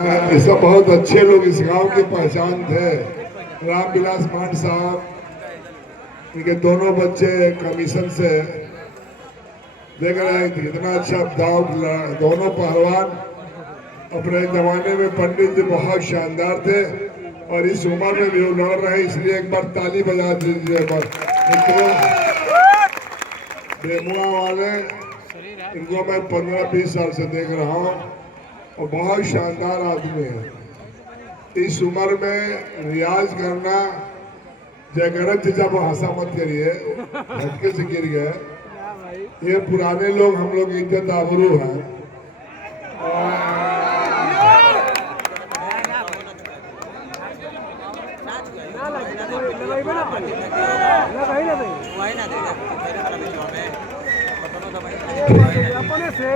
ये सब बहुत अच्छे लोग इस गांव की पहचान थे। रामविलास मान साहब, इनके दोनों बच्चे कमीशन से देख रहे हैं कि कितना अच्छा दाव दोनों पहलवान। अपने जमाने में पंडित जी बहुत शानदार थे और इस उम्र में भी वो लड़ रहे हैं, इसलिए एक बार ताली बजा दीजिए। बेमुआ वाले, इनको मैं 15-20 साल से देख रहा हूँ और बहुत शानदार आदमी है। इस उम्र में रियाज करना, जयगरज चचा को हंसा मत करिए, झटके से गिर गए। ये पुराने लोग, हम लोग इज्जत आबरू हैं। अपने से